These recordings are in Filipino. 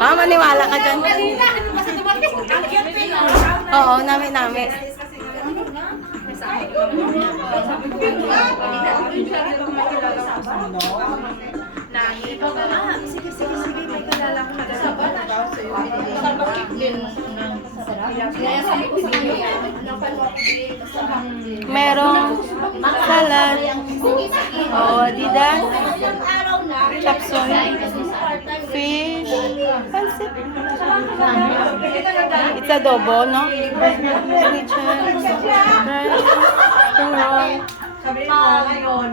Ah, maniwala ka dyan. Oo, nami. May kilala ko na Merong salad. Oo, Adidas. Chop suey. Fish. Pansit. It's adobo, no? Chicken. Rice. Spring roll.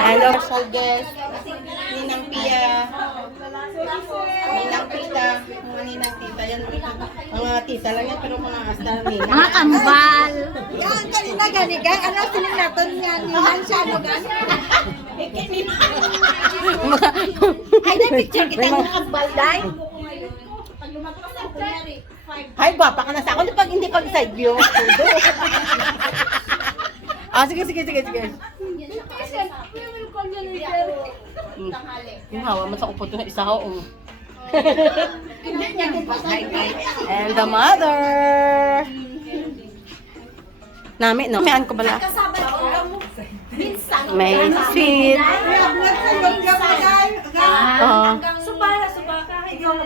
And special guest. Ninang Pia. Ninang Tita. Mga ninang tita yan. Mga tita lang yan, pero mga asta ninang. Mga kambal. Yan, kanina ganigang. Ano sininaton nga niyan siya? Ano gan? Ay, na-picture kita ng kambal, day. Ay, gwapa ka na sa ako. Pag hindi pag side view. Ah, sige. Yung hawa mo sa upo ito na isa ko. And the mother. Nami, no? Mayan ko bala. May sweet. Ay, abot sa loob ka pa, day. Oo. Subaka, ikaw